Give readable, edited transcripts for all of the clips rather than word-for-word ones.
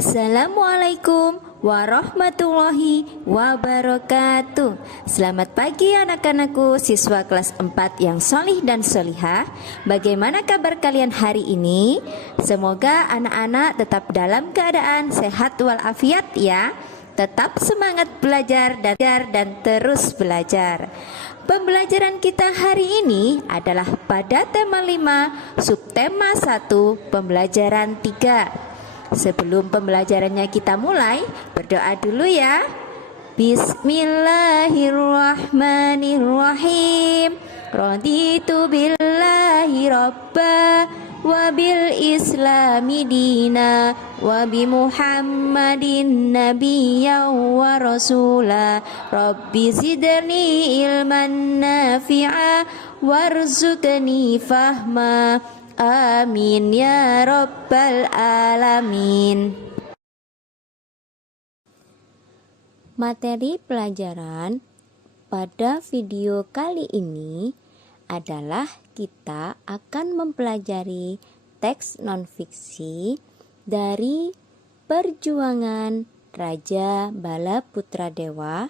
Assalamualaikum warahmatullahi wabarakatuh. Selamat pagi anak-anakku, siswa kelas 4 yang solih dan solihah. Bagaimana kabar kalian hari ini? Semoga anak-anak tetap dalam keadaan sehat walafiat ya. Tetap semangat belajar dan terus belajar. Pembelajaran kita hari ini adalah pada tema 5, subtema 1, pembelajaran 3. Sebelum pembelajarannya kita mulai, berdoa dulu ya. Bismillahirrahmanirrahim. Raditu billahi robba wa bil islami dina wa bi muhammadin nabiyya wa rasula. Rabbi zidni ilman nafi'a warzuqni fahma. Amin ya rabbal alamin. Materi pelajaran pada video kali ini adalah kita akan mempelajari teks non-fiksi dari Perjuangan Raja Balaputradewa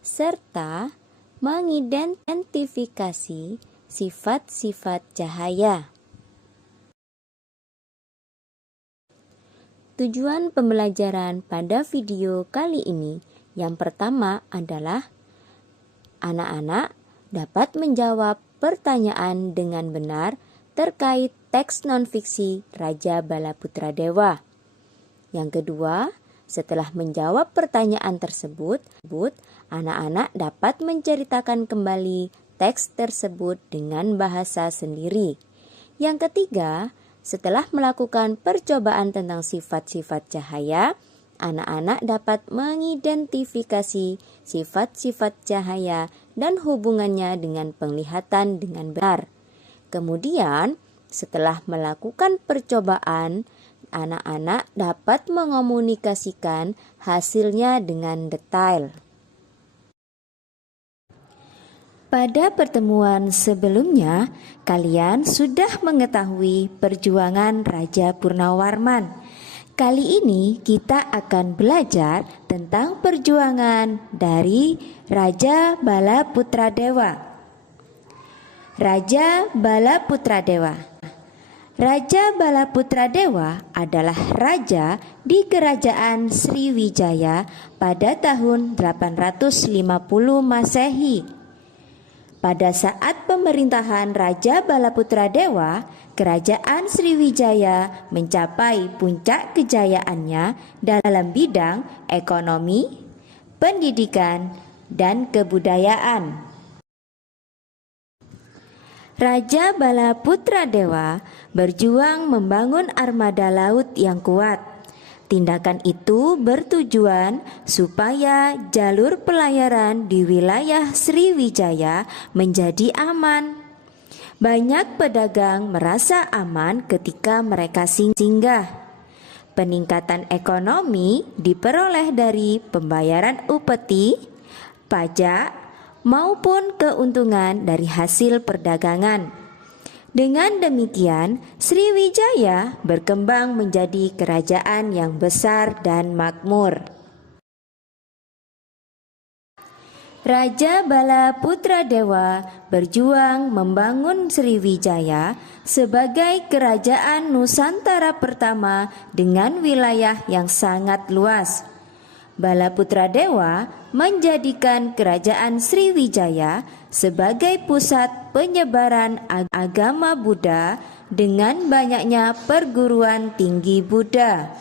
serta mengidentifikasi sifat-sifat cahaya. Tujuan pembelajaran pada video kali ini yang pertama adalah anak-anak dapat menjawab pertanyaan dengan benar terkait teks non-fiksi Raja Balaputradewa. Yang kedua, setelah menjawab pertanyaan tersebut, anak-anak dapat menceritakan kembali teks tersebut dengan bahasa sendiri. Yang ketiga, setelah melakukan percobaan tentang sifat-sifat cahaya, anak-anak dapat mengidentifikasi sifat-sifat cahaya dan hubungannya dengan penglihatan dengan benar. Kemudian, setelah melakukan percobaan, anak-anak dapat mengomunikasikan hasilnya dengan detail. Pada pertemuan sebelumnya, kalian sudah mengetahui perjuangan Raja Purnawarman. Kali ini kita akan belajar tentang perjuangan dari Raja Balaputradewa. Raja Balaputradewa. Raja Balaputradewa adalah raja di Kerajaan Sriwijaya pada tahun 850 Masehi. Pada saat pemerintahan Raja Balaputradewa, Kerajaan Sriwijaya mencapai puncak kejayaannya dalam bidang ekonomi, pendidikan, dan kebudayaan. Raja Balaputradewa berjuang membangun armada laut yang kuat. Tindakan itu bertujuan supaya jalur pelayaran di wilayah Sriwijaya menjadi aman. Banyak pedagang merasa aman ketika mereka singgah. Peningkatan ekonomi diperoleh dari pembayaran upeti, pajak, maupun keuntungan dari hasil perdagangan. Dengan demikian, Sriwijaya berkembang menjadi kerajaan yang besar dan makmur. Raja Balaputradewa berjuang membangun Sriwijaya sebagai kerajaan Nusantara pertama dengan wilayah yang sangat luas. Balaputradewa menjadikan kerajaan Sriwijaya sebagai pusat penyebaran agama Buddha dengan banyaknya perguruan tinggi Buddha.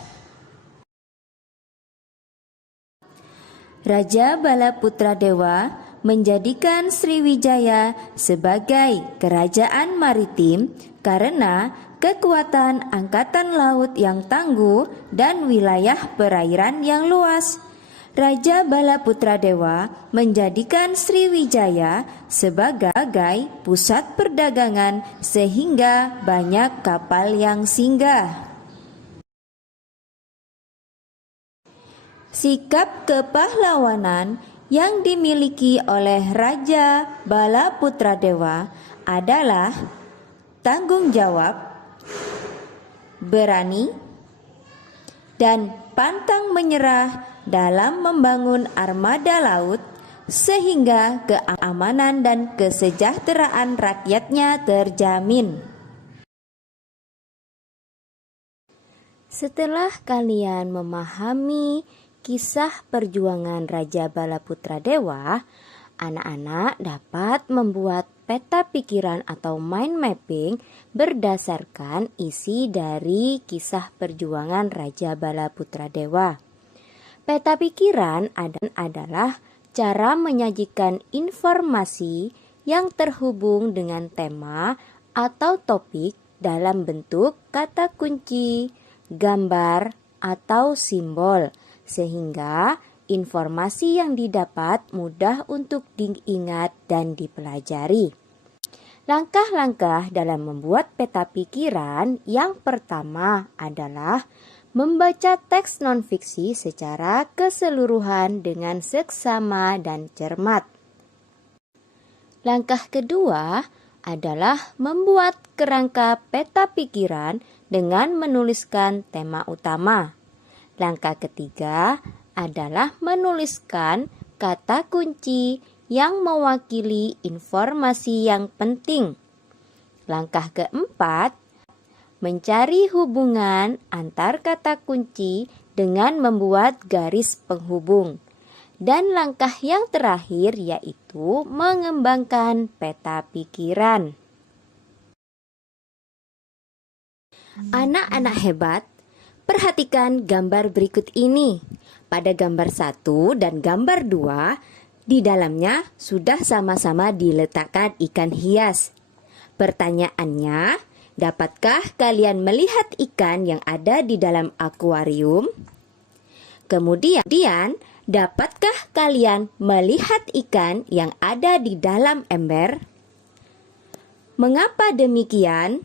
Raja Balaputradewa menjadikan Sriwijaya sebagai kerajaan maritim karena kekuatan angkatan laut yang tangguh dan wilayah perairan yang luas. Raja Balaputradewa menjadikan Sriwijaya sebagai pusat perdagangan sehingga banyak kapal yang singgah. Sikap kepahlawanan yang dimiliki oleh Raja Balaputradewa adalah tanggung jawab, berani, dan pantang menyerah dalam membangun armada laut sehingga keamanan dan kesejahteraan rakyatnya terjamin. Setelah kalian memahami kisah perjuangan Raja Balaputra Dewa, anak-anak dapat membuat peta pikiran atau mind mapping berdasarkan isi dari kisah perjuangan Raja Balaputra Dewa. Peta pikiran adalah cara menyajikan informasi yang terhubung dengan tema atau topik dalam bentuk kata kunci, gambar, atau simbol, sehingga informasi yang didapat mudah untuk diingat dan dipelajari. Langkah-langkah dalam membuat peta pikiran yang pertama adalah membaca teks non-fiksi secara keseluruhan dengan seksama dan cermat. Langkah kedua adalah membuat kerangka peta pikiran dengan menuliskan tema utama. Langkah ketiga adalah menuliskan kata kunci yang mewakili informasi yang penting. Langkah keempat, mencari hubungan antar kata kunci dengan membuat garis penghubung. Dan langkah yang terakhir yaitu mengembangkan peta pikiran. Anak-anak hebat, perhatikan gambar berikut ini. Pada gambar 1 dan gambar 2, di dalamnya sudah sama-sama diletakkan ikan hias. Pertanyaannya, dapatkah kalian melihat ikan yang ada di dalam akuarium? Kemudian, dapatkah kalian melihat ikan yang ada di dalam ember? Mengapa demikian?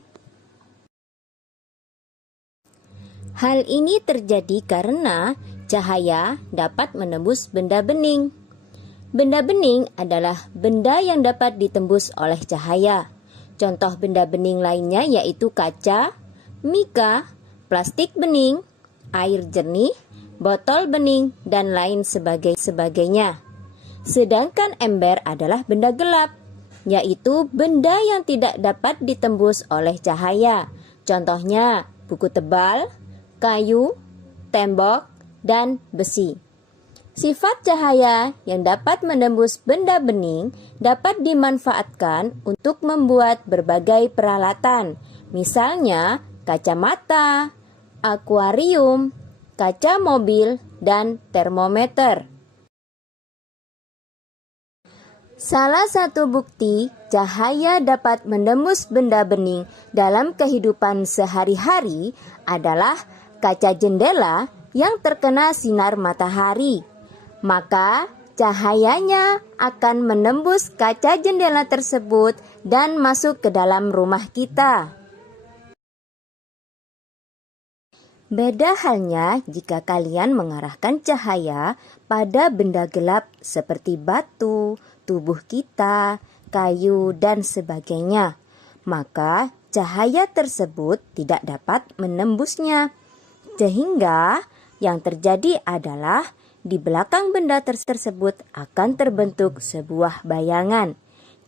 Hal ini terjadi karena cahaya dapat menembus benda bening. Benda bening adalah benda yang dapat ditembus oleh cahaya. Contoh benda bening lainnya yaitu kaca, mika, plastik bening, air jernih, botol bening, dan lain sebagainya. Sedangkan ember adalah benda gelap, yaitu benda yang tidak dapat ditembus oleh cahaya. Contohnya buku tebal, kayu, tembok, dan besi. Sifat cahaya yang dapat menembus benda bening dapat dimanfaatkan untuk membuat berbagai peralatan, misalnya kacamata, akuarium, kaca mobil, dan termometer. Salah satu bukti cahaya dapat menembus benda bening dalam kehidupan sehari-hari adalah kaca jendela yang terkena sinar matahari. Maka cahayanya akan menembus kaca jendela tersebut dan masuk ke dalam rumah kita. Beda halnya jika kalian mengarahkan cahaya pada benda gelap seperti batu, tubuh kita, kayu, dan sebagainya. Maka cahaya tersebut tidak dapat menembusnya. Sehingga yang terjadi adalah di belakang benda tersebut akan terbentuk sebuah bayangan.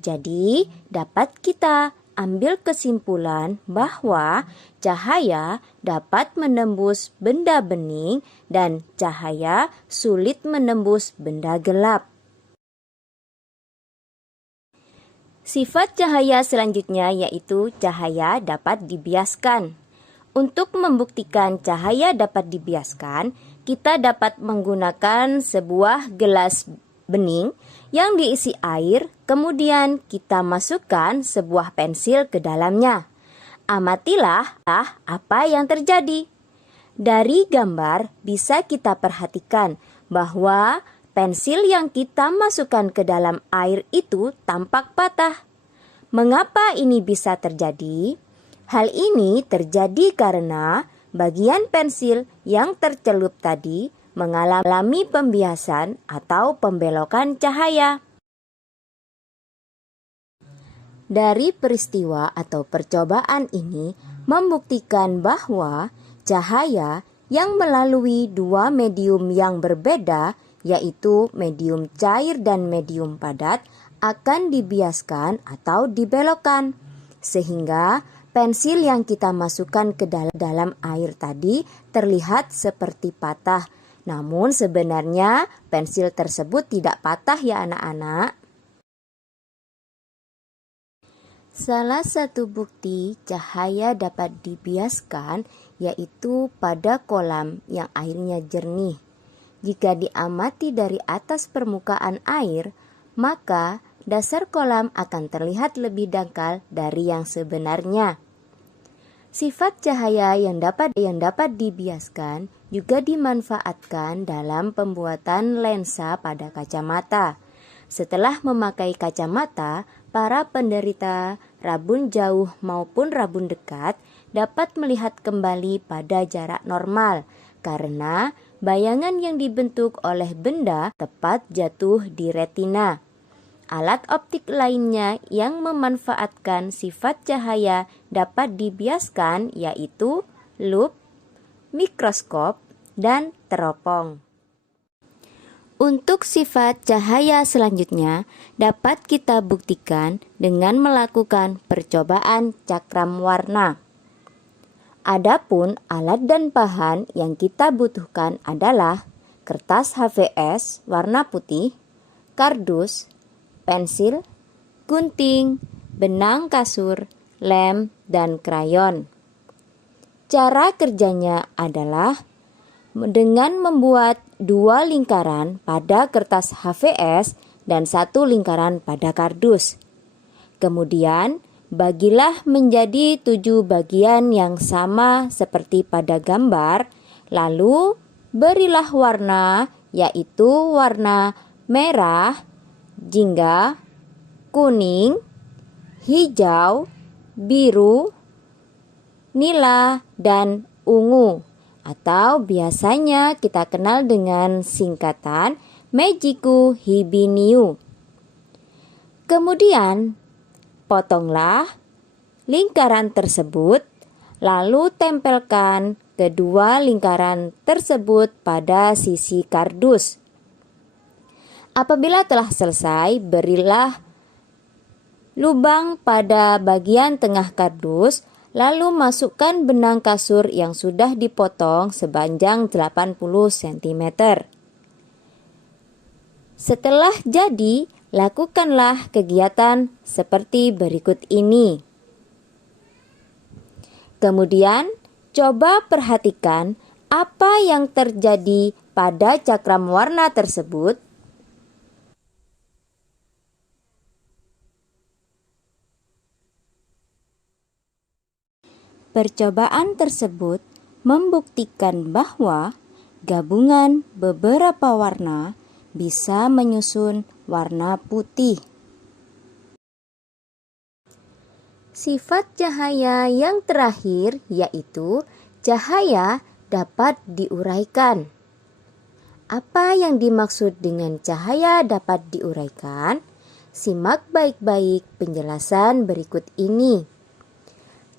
Jadi dapat kita ambil kesimpulan bahwa cahaya dapat menembus benda bening dan cahaya sulit menembus benda gelap. Sifat cahaya selanjutnya yaitu cahaya dapat dibiaskan. Untuk membuktikan cahaya dapat dibiaskan, kita dapat menggunakan sebuah gelas bening yang diisi air, kemudian kita masukkan sebuah pensil ke dalamnya. Amatilah apa yang terjadi. Dari gambar bisa kita perhatikan bahwa pensil yang kita masukkan ke dalam air itu tampak patah. Mengapa ini bisa terjadi? Hal ini terjadi karena bagian pensil yang tercelup tadi mengalami pembiasan atau pembelokan cahaya. Dari peristiwa atau percobaan ini membuktikan bahwa cahaya yang melalui dua medium yang berbeda, yaitu medium cair dan medium padat, akan dibiaskan atau dibelokkan. Sehingga pensil yang kita masukkan ke dalam air tadi terlihat seperti patah. Namun sebenarnya pensil tersebut tidak patah ya anak-anak. Salah satu bukti cahaya dapat dibiaskan yaitu pada kolam yang airnya jernih. Jika diamati dari atas permukaan air, maka dasar kolam akan terlihat lebih dangkal dari yang sebenarnya. Sifat cahaya yang dapat dibiaskan juga dimanfaatkan dalam pembuatan lensa pada kacamata. Setelah memakai kacamata, para penderita rabun jauh maupun rabun dekat dapat melihat kembali pada jarak normal karena bayangan yang dibentuk oleh benda tepat jatuh di retina. Alat optik lainnya yang memanfaatkan sifat cahaya dapat dibiaskan yaitu lup, mikroskop, dan teropong. Untuk sifat cahaya selanjutnya dapat kita buktikan dengan melakukan percobaan cakram warna. Adapun alat dan bahan yang kita butuhkan adalah kertas HVS warna putih, kardus, pensil, gunting, benang kasur, lem, dan krayon. Cara kerjanya adalah dengan membuat dua lingkaran pada kertas HVS dan satu lingkaran pada kardus. Kemudian bagilah menjadi 7 bagian yang sama seperti pada gambar, lalu berilah warna yaitu warna merah, jingga, kuning, hijau, biru, nila, dan ungu, atau biasanya kita kenal dengan singkatan Mejiku Hibiniu. Kemudian potonglah lingkaran tersebut, lalu tempelkan kedua lingkaran tersebut pada sisi kardus. Apabila telah selesai, berilah lubang pada bagian tengah kardus, lalu masukkan benang kasur yang sudah dipotong sepanjang 80 cm. Setelah jadi, lakukanlah kegiatan seperti berikut ini. Kemudian, coba perhatikan apa yang terjadi pada cakram warna tersebut. Percobaan tersebut membuktikan bahwa gabungan beberapa warna bisa menyusun warna putih. Sifat cahaya yang terakhir yaitu cahaya dapat diuraikan. Apa yang dimaksud dengan cahaya dapat diuraikan? Simak baik-baik penjelasan berikut ini.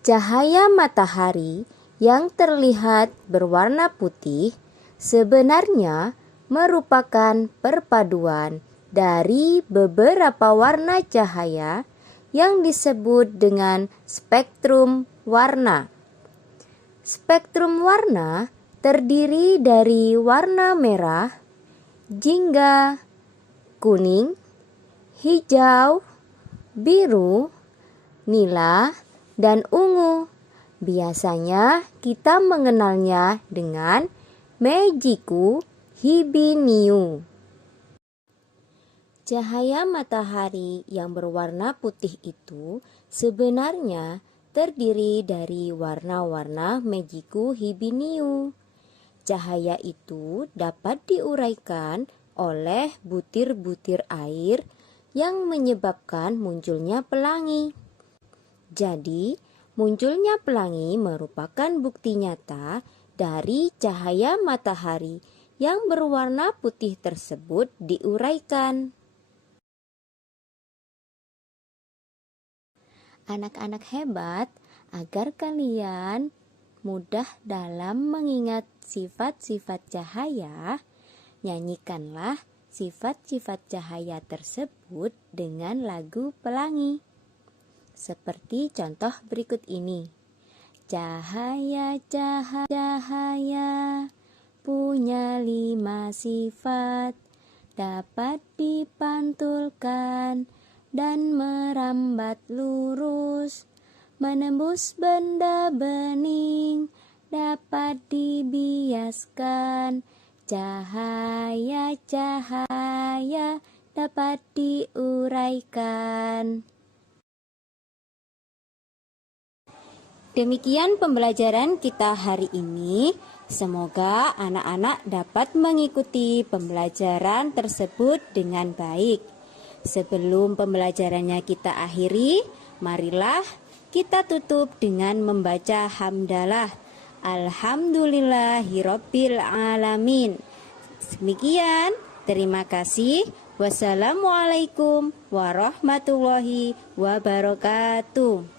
Cahaya matahari yang terlihat berwarna putih sebenarnya merupakan perpaduan dari beberapa warna cahaya yang disebut dengan spektrum warna. Spektrum warna terdiri dari warna merah, jingga, kuning, hijau, biru, nila, dan ungu. Biasanya kita mengenalnya dengan Mejiku Hibiniu. Cahaya matahari yang berwarna putih itu sebenarnya terdiri dari warna-warna Mejiku Hibiniu. Cahaya itu dapat diuraikan oleh butir-butir air yang menyebabkan munculnya pelangi. Jadi, munculnya pelangi merupakan bukti nyata dari cahaya matahari yang berwarna putih tersebut diuraikan. Anak-anak hebat, agar kalian mudah dalam mengingat sifat-sifat cahaya, nyanyikanlah sifat-sifat cahaya tersebut dengan lagu pelangi. Seperti contoh berikut ini. Cahaya, cahaya, cahaya punya 5 sifat, dapat dipantulkan dan merambat lurus, menembus benda bening, dapat dibiaskan. Cahaya, cahaya dapat diuraikan. Demikian pembelajaran kita hari ini. Semoga anak-anak dapat mengikuti pembelajaran tersebut dengan baik. Sebelum pembelajarannya kita akhiri, marilah kita tutup dengan membaca hamdalah. Alhamdulillahirabbil alamin. Demikian, terima kasih. Wassalamualaikum warahmatullahi wabarakatuh.